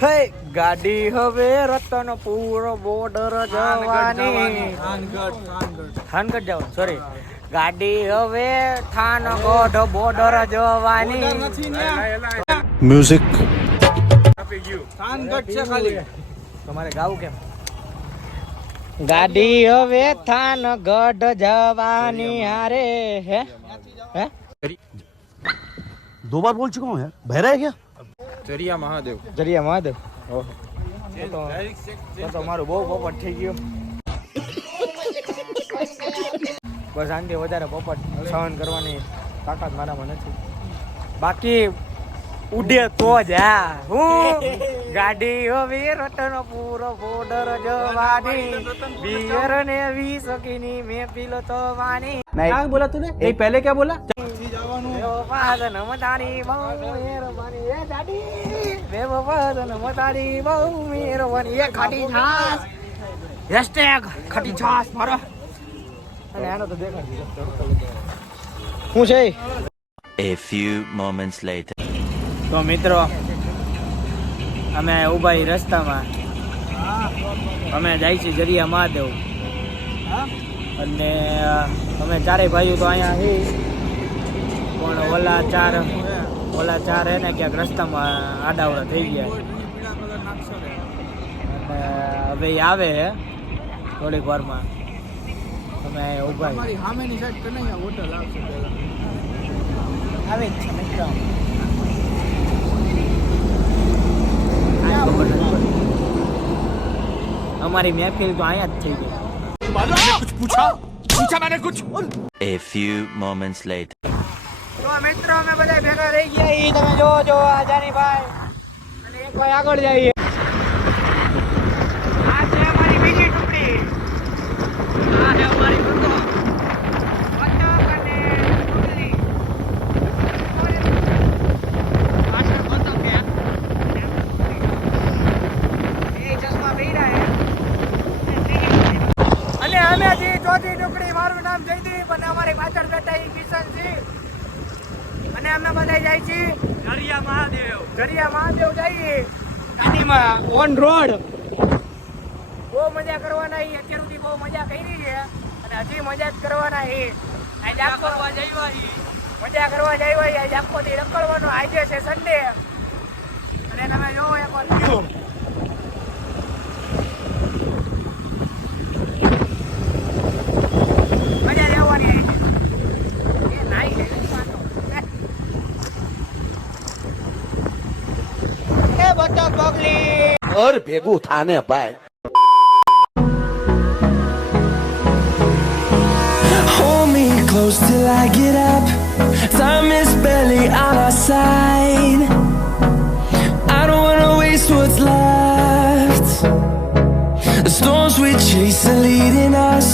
હે ગાડી હવે રતનપુર બોર્ડર જવાની થાનગઢ જાવ સોરી ગાડી હવે થાનગઢ બોર્ડર જવાની म्यूजिक તમારે ગાવું કેમ ગાડી હવે થાનગઢ જવાની હારે હે હે दो बार बोल चुका हूँ यार बहरा है क्या જરિયા મહાદેવ. જરિયા મહાદેવ? ઓહો. મારું બહુ પોપટ થઈ ગયું. બસ આનાથી વધારે પોપટ સહન કરવાની તાકાત મારામાં નથી. બાકી ઉડે તો જ હું. ગાડી હવે રતન પૂરો બોર્ડર જવાની. બિયર ને વીસ કીની મેં પીલો તો વાની. નહીં બોલા તું એ પહેલે ક્યાં બોલા? ખાટી છાસ. હેશટેગ ખાટી છાસ મારો. અને આનો તો દેખાડી છે? A few moments later. તો મિત્રો અમે ઊભા રસ્તામાં. અમે જાય છે જરિયા મહાદેવ. અને અમે ચારેય ભાઈઓ તો અહીંયા પણ ઓલા ચાર ઓલા ચાર એને ક્યાંક રસ્તામાં આડાવડા થઈ ગયા. અને હવે આવે હે થોડીક વારમાં. તમે છીએ. આવે જ છે મિત્રો. અમારી મહેફિલ તો અહીંયા જ થઈ ગઈ. A few moments later. મિત્રો, અમે બધા ભેગા રહી ગયા એ તમે જોવો જો આ ભાઈ અને એક ભાઈ આગળ જઈએ આ છે અમારી બીજી ટુકડી. આ છે અમારી એ જે ચોથી ટુકડી, મારું નામ જયદીપ અને અમારી પાછળ બેઠા ઈ કિશનસિંહ અને અમે બધા જાય છીએ દરિયા મહાદેવ. દરિયા મહાદેવ જઈએ. ગાડીમાં ઓન રોડ બહુ મજા કરવાના ઈ અત્યાર સુધી બહુ મજા કરી છે. અને હજી મજા જ કરવાના છે આજ આખો મજા કરવા જાય આજ આખો દી રખડવાનો આજે છે સન્ડે અને તમે જોવો એક વાર. વર ભેગું થાને ભાઈ Close till I get up. Time is barely on our side. I don't wanna waste what's left. The storms we chase are leading us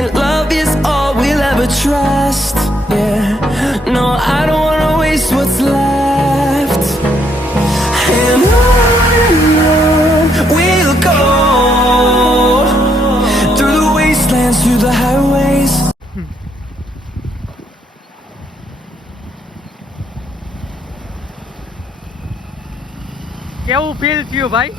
And love is all we'll ever trust. કેવું feel થયું ભાઈ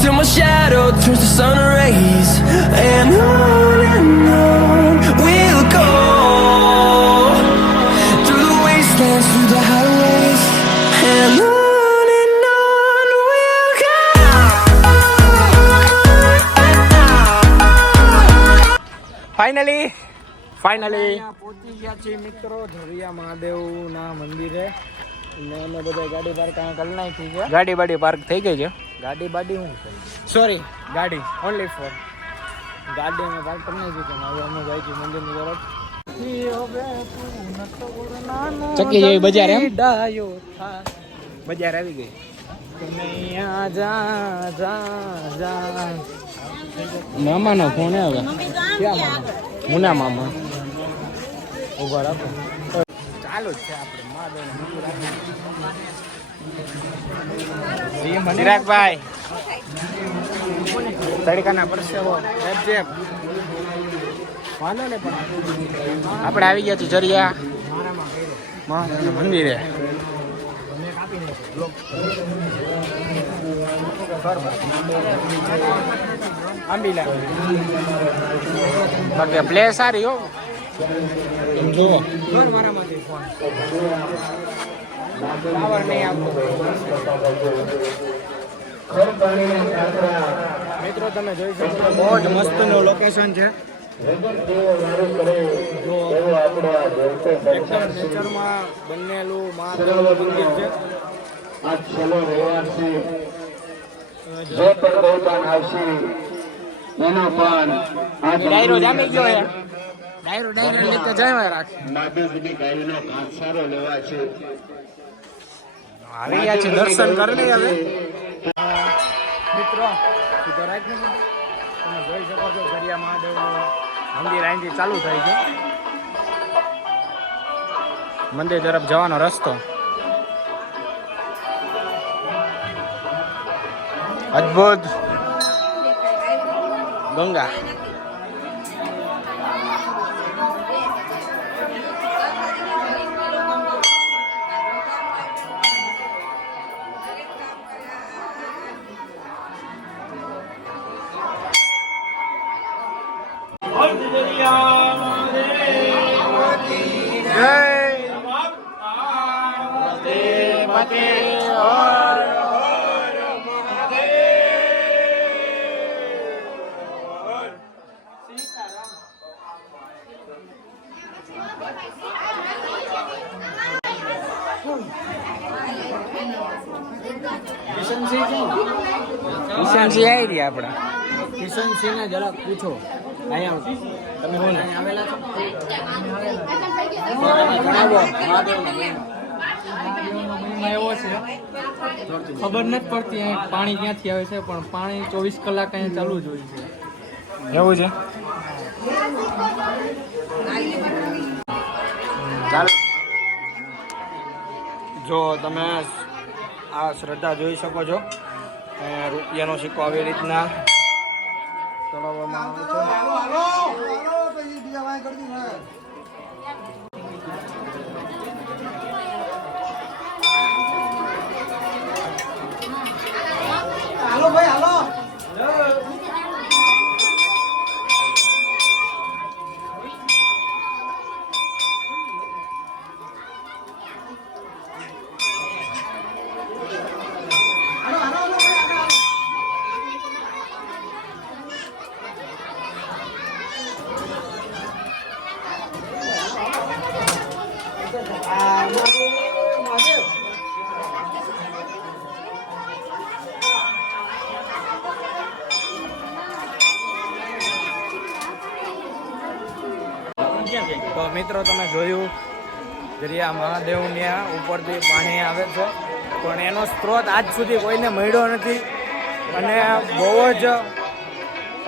Till my shadow turns to sun rays And on and on Finally finally પહોંચી ગયા છીએ મિત્રો. ધરિયા મહાદેવના મંદિરે. ને અમે બધા ગાડી પાર્ક અહીંયા કરી નાખી છે ગાડી બાડી પાર્ક થઈ ગઈ છે? ગાડી બાડી શું છે સોરી ગાડી. ઓનલી ફોર ગાડી અમે પાર્ક કરી નાખી છે ને હવે અમે જાય છીએ મંદિરની તરફ. ચકી જેવી બજાર એમ? ડાયો થા. બજાર આવી ગઈ. કનૈયા જા જા જા. મામાનો ફોન આવે મુના મામા. ઊભા રાખો. ચાલુ જ છે આપણે. મહાદેવના ચિરાગભાઈ વાંધો ને પણ આપણે આવી ગયા છીએ જરિયા. મંદિરે. આપીને બ્લોગ આંબી લાગે બાકી પ્લે સારી હો. જુઓ મારામાંથી ફોન પાવર નહીં આપતો મિત્રો, તમે જોઈ શકો બહુ જ મસ્તનું લોકેશન છે. બનેલું મહાદેવનું મંદિર છે. જે પણ બહુમાન આવશે એનો પણ ડાયરો જામી ગયો છે ડાયરો ડાયરો લીધે જય રાખે. માધવની ગાયનો ઘાસારો લેવા છે. આવી ગયા છે દર્શન કરી લઈએ હવે. મિત્રો સીધો રાખ ને તમે જોઈ શકો છો ગરિયા મહાદેવનું મંદિર અહીંથી ચાલુ થાય છે મંદિર તરફ જવાનો રસ્તો. અદ્ભુત. ગંગા. કિશનસિંહ આવી રહ્યા આપણા. કિશનસિંહ ને જરાક પૂછો. અહીંયા તમે કોને આવેલા એવો છે ખબર નથી પડતી અહીં પાણી ક્યાંથી આવે છે પણ પાણી ચોવીસ કલાક અહીંયા ચાલુ જ હોય છે. એવું છે? જો તમે આ શ્રદ્ધા જોઈ શકો છો. રૂપિયાનો સિક્કો આવી રીતના ચડાવવામાં આવે છે તો મિત્રો, તમે જોયું, દરિયા મહાદેવની ઉપરથી પાણી આવે છે. પણ એનો સ્ત્રોત આજ સુધી કોઈને મળ્યો નથી. અને બહુ જ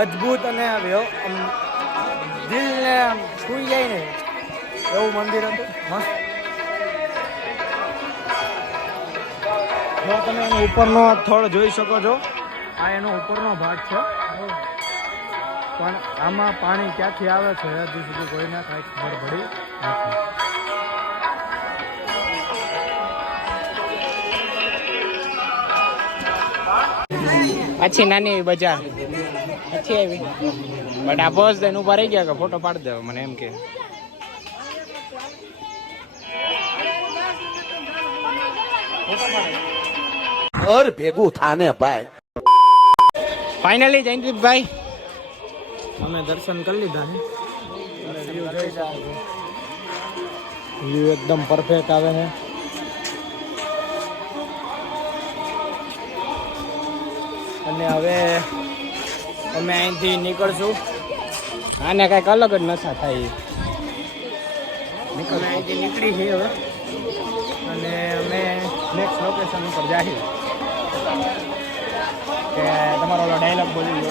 અદ્ભુત અને દિલને છૂઈ જાય ને એવું મંદિર હતું. મસ્ત જો તમે એનો ઉપરનો થળ જોઈ શકો છો. આ એનો ઉપરનો ભાગ છે. પણ આમાં પાણી ક્યાંથી આવે છે? હજુ સુધી કોઈને કાંઈ ખબર પડી નથી. પાછી નાની એવી બજાર. નથી આવી. બટ આ બસ દઈને ઊભા રહી ગયા કે ફોટો પાડી દેવો મને એમ કે. और ભેગું થાને ભાઈ. ફાઇનલી જયંતિભાઈ. અમે દર્શન કરી લીધા છે વ્યૂ એકદમ પરફેક્ટ આવે છે અને હવે અમે અહીંથી નીકળશું. આને કાંઈક અલગ જ નશા થાય. અહીંથી નીકળી છીએ હવે. અને અમે નેક્સ્ટ લોકેશન ઉપર જાહીએ કે તમારો ઓલો ડાયલોગ બોલી લો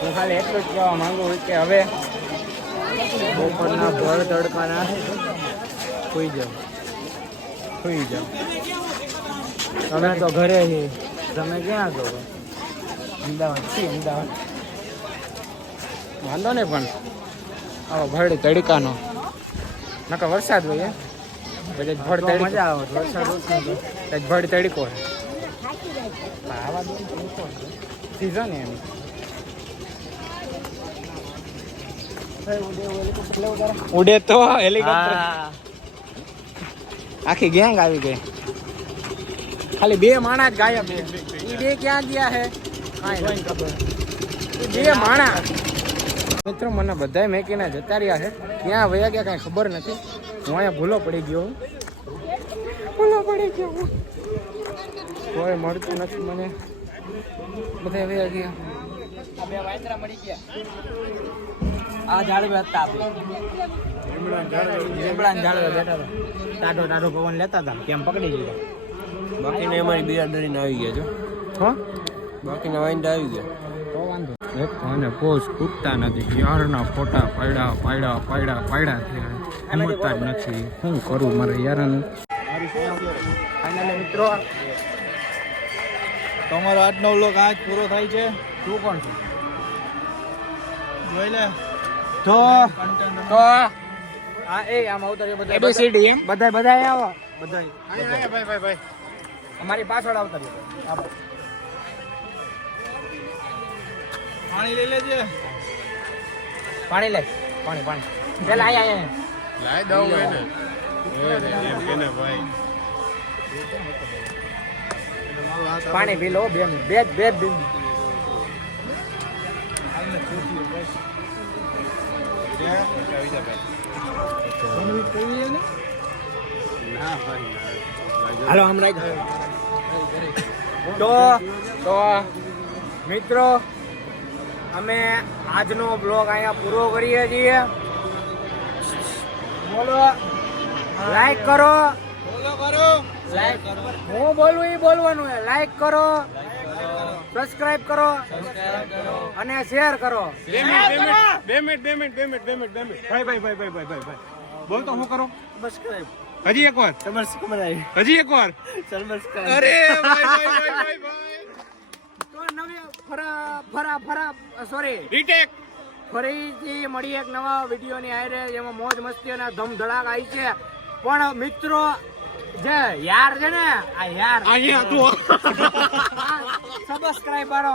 હું ખાલી એટલું જ કહેવા માંગુ કે હવે બપોરના ભર તડકાના સુઈ જાઓ. સુઈ જાઓ. તમે તો ઘરે તમે ક્યાં છો? અમદાવાદ. છીએ અમદાવાદ? વાંધો નહીં પણ. આવો ભળ તડકાનો. નકર વરસાદ હોય પછી ભડ તડી મજા આવે પછી ભડ તડકો સીઝન એમ ઉડે તો હેલિકોપ્ટર આખી ગેંગ આવી ગઈ. ખાલી બે માણા જ ગાયબ છે. ઈ બે ક્યાં ગયા હે? કાંઈ ખબર. બે માણા. મિત્રો મને બધાય મેકીને જતા રહ્યા છે. ક્યાં વયા ગયા કાંઈ ખબર નથી. હું અહીંયા ભૂલો પડી ગયો. હું. ભૂલો પડી ગયો. હું. કોઈ મળતું નથી મને. બધા વયા ગયા. આ બે વાંદરા મળી ગયા આ ઝાડવે હતા. લીમડા ઝાડવે બેઠા હતા. ટાઢો ટાઢો પવન લેતા હતા. કેમ પકડી ગયો બાકીને અમારી બીજા ડરીને આવી ગયા છો. હા? બાકીના વાઈન્ડા આવી ગયા. તો વાંધો. એક અને પોસ તૂટતા નથી. યારના ફોટા પાડ્યા પાડ્યા પાડ્યા પાડ્યા થયા. હિંમતતા જ નથી. શું કરું મારે યારાનું? ફાઇનલી મિત્રો તમારો આજનો વ્લોગ આજ પૂરો થાય છે. તું કોણ છે? જોઈ લે. તો તો આ એ આમ આવતા બધા. એબીસીડી એમ? બધા બધા આવો. બધા ભાઈ ભાઈ ભાઈ. અમારી પાછળ આવતા આવો. પાણી લઈ લેજે. પાણી લે. પાણી પાણી. પેલા આયા આયા પાણી પી લો બે મિનિટ. બે જ- બે જ બે મિનિટ. હાલો હમણાં. તો તો મિત્રો અમે આજનો બ્લોગ અહીંયા પૂરો કરીએ છીએ બોલો. લાઈક કરો. બોલો કરો. લાઈક હું બોલું એ બોલવાનું છે. લાઈક કરો. સબસ્ક્રાઇબ કરો. અને શેર કરો. બે મિનિટ બે મિનિટ બે મિનિટ બે મિનિટ બે મિનિટ બે મિનિટ ભાઈ ભાઈ ભાઈ ભાઈ ભાઈ ભાઈ ભાઈ. બોલ તો હું કરો? સબસ્ક્રાઇબ હજી એક વાર હજી એક વાર અરે ભાઈ ભાઈ ભાઈ ભાઈ ભાઈ. તો નવી ફરા ફરા ફરા સોરી રીટેક ફરીથી મળી એક નવા વિડીયોની આયરે જેમાં મોજ મસ્તી અને ધમધડાક આવી છે. પણ મિત્રો જે યાર છે ને આ યાર. અહીંયા તું સબસ્ક્રાઇબરો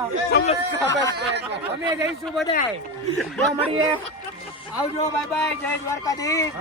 અમે જઈશું બધાય. તો મળીએ. આવજો બાય બાય જય દ્વારકાધીશ.